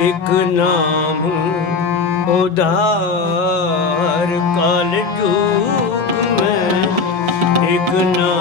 ਇਕ ਨਾਮ ਉਧਾਰ ਕਲ ਜੂਗ ਮੈਂ। ਇਕ ਨਾਮ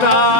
감사합니다.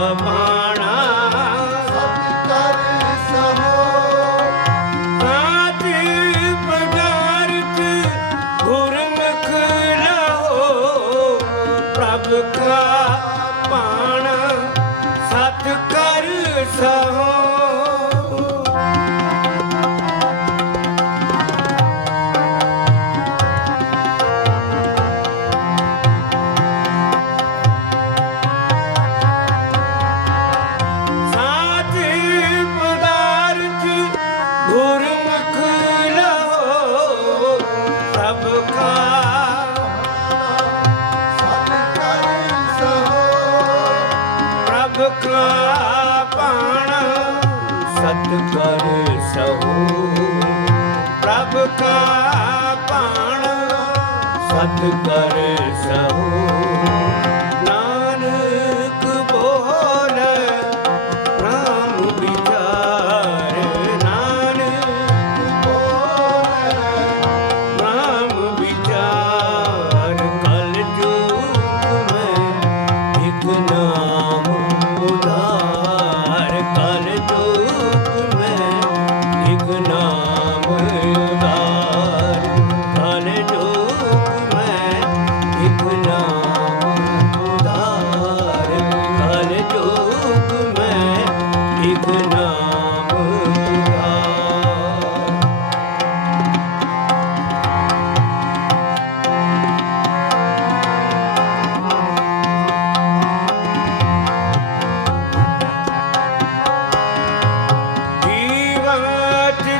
ਸੁਖਾ ਪਾਣਾ। ਸਤ ਪ੍ਰਭ ਕਾ ਪਾਣਾ। ਸਤ ਸਹੂ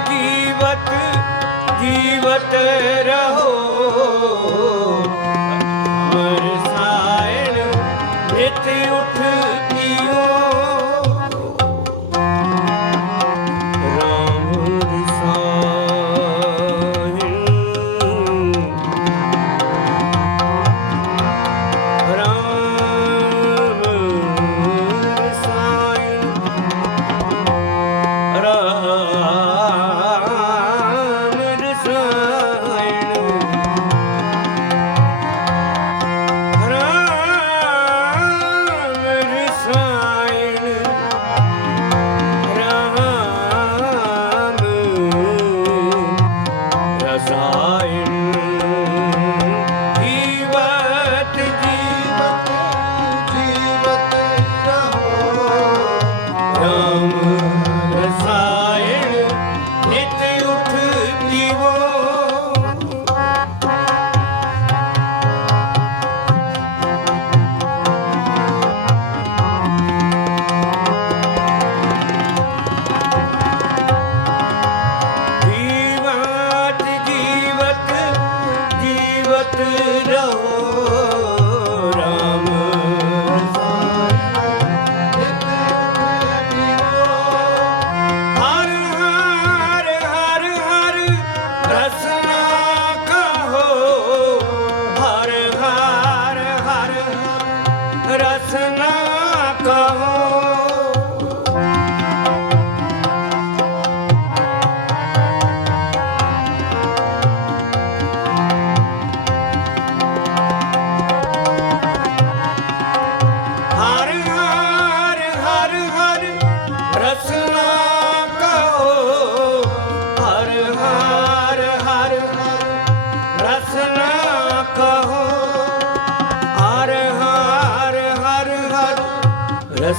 ਜੀਵਤ ਜੀਵਤ ਰਹੋ।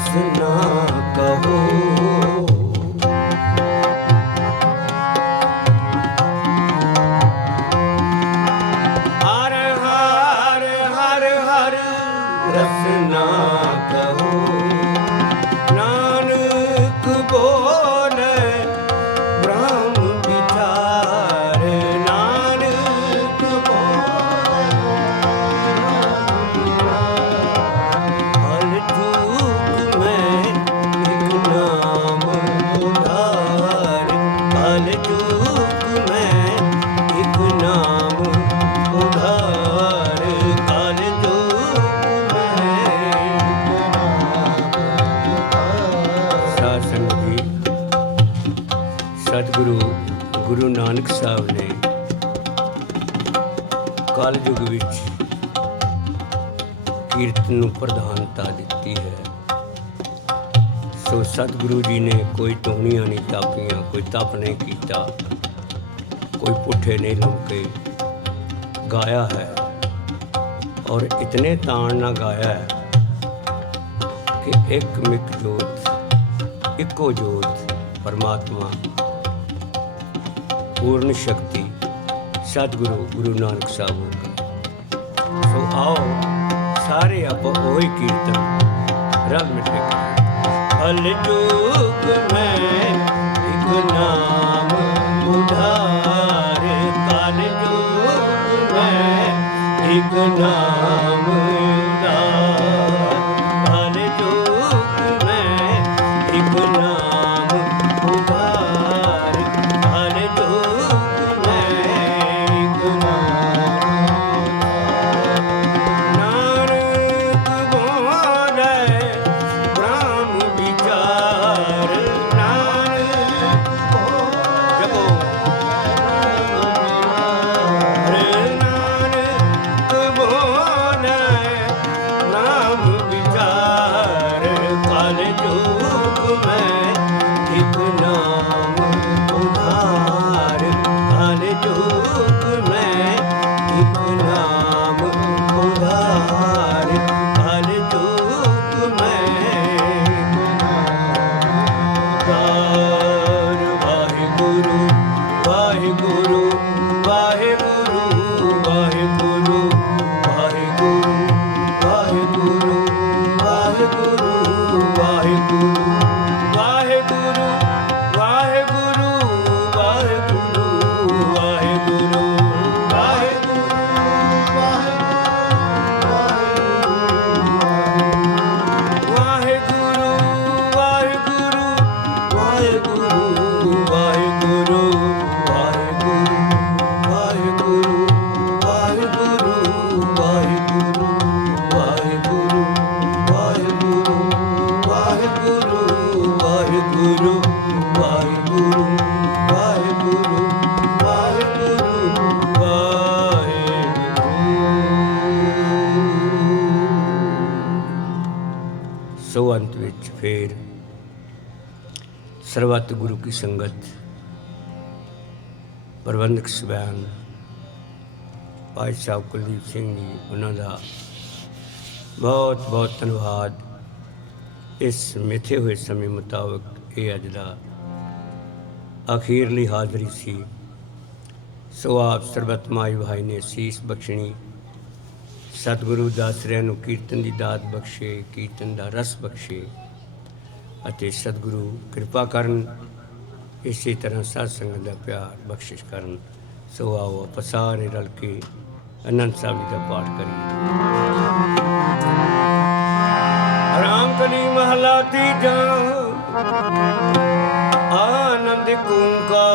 Listen ਕਲਯੁਗ ਵਿੱਚ ਕੀਰਤਨ ਨੂੰ ਪ੍ਰਧਾਨਤਾ ਦਿੱਤੀ ਹੈ। ਸੋ ਸਤਿਗੁਰੂ ਜੀ ਨੇ ਕੋਈ ਟੋਣੀਆਂ ਨਹੀਂ ਤਾਪੀਆਂ ਕੋਈ ਤਪ ਨਹੀਂ ਕੀਤਾ, ਕੋਈ ਪੁੱਠੇ ਨਹੀਂ ਲੰਕੇ ਗਾਇਆ ਹੈ ਔਰ ਇਤਨੇ ਤਾਣ ਨਾਲ ਗਾਇਆ ਹੈ ਕਿ ਇੱਕ ਮਿਕ ਜੋਤ, ਇੱਕੋ ਜੋਤ ਪਰਮਾਤਮਾ, ਪੂਰਨ ਸ਼ਕਤੀ ਸਤਿਗੁਰੂ ਗੁਰੂ ਨਾਨਕ ਸਾਹਿਬ ਹੋਗਾ ਸੋ ਆਓ ਸਾਰੇ ਆਪਾਂ ਉਹੀ ਕੀਰਤਨ ਰਲ ਮਿਲ ਕੇ ਕਰੀਏ। ਹਲ ਜੋਗ ਮੈਂ ਇੱਕ ਨਾਮ ਉਧਾਰ ਕਲ ਜੋਗ ਮੈਂ ਇੱਕ ਨਾਮ ਉਧਾਰ ਸਰਬੱਤ ਗੁਰੂ ਕੀ ਸੰਗਤ, ਪ੍ਰਬੰਧਕ ਸਭਿਆਨ ਭਾਈ ਸਾਹਿਬ ਕੁਲਦੀਪ ਸਿੰਘ ਜੀ, ਉਹਨਾਂ ਦਾ ਬਹੁਤ ਬਹੁਤ ਧੰਨਵਾਦ। ਇਸ ਮਿੱਥੇ ਹੋਏ ਸਮੇਂ ਮੁਤਾਬਕ ਇਹ ਅੱਜ ਦਾ ਅਖੀਰਲੀ ਹਾਜ਼ਰੀ ਸੀ। ਸੋ ਆਪ ਸਰਬੱਤ ਮਾਈ ਭਾਈ ਨੇ ਸੀਸ ਬਖਸ਼ਣੀ। ਸਤਿਗੁਰੂ ਦਾਸਰਿਆਂ ਨੂੰ ਕੀਰਤਨ ਦੀ ਦਾਤ ਬਖਸ਼ੇ, ਕੀਰਤਨ ਦਾ ਰਸ ਬਖਸ਼ੇ। ਅਤੇ ਸਤਿਗੁਰੂ ਕਿਰਪਾ ਕਰਨ ਇਸੇ ਤਰ੍ਹਾਂ ਸਾਧ ਸੰਗਤ ਦਾ ਪਿਆਰ ਬਖਸ਼ਿਸ਼ ਕਰਨ। ਸੋ ਆਓ ਆਪਾਂ ਸਾਰੇ ਰਲ ਕੇ ਅਨੰਦ ਸਾਹਿਬ ਜੀ ਦਾ ਪਾਠ ਕਰੀਏ। ਰਾਮ ਕਲੀ ਮਹਲਾ ਤੀਜਾ, ਆਨੰਦ ਕੂੰਕਾ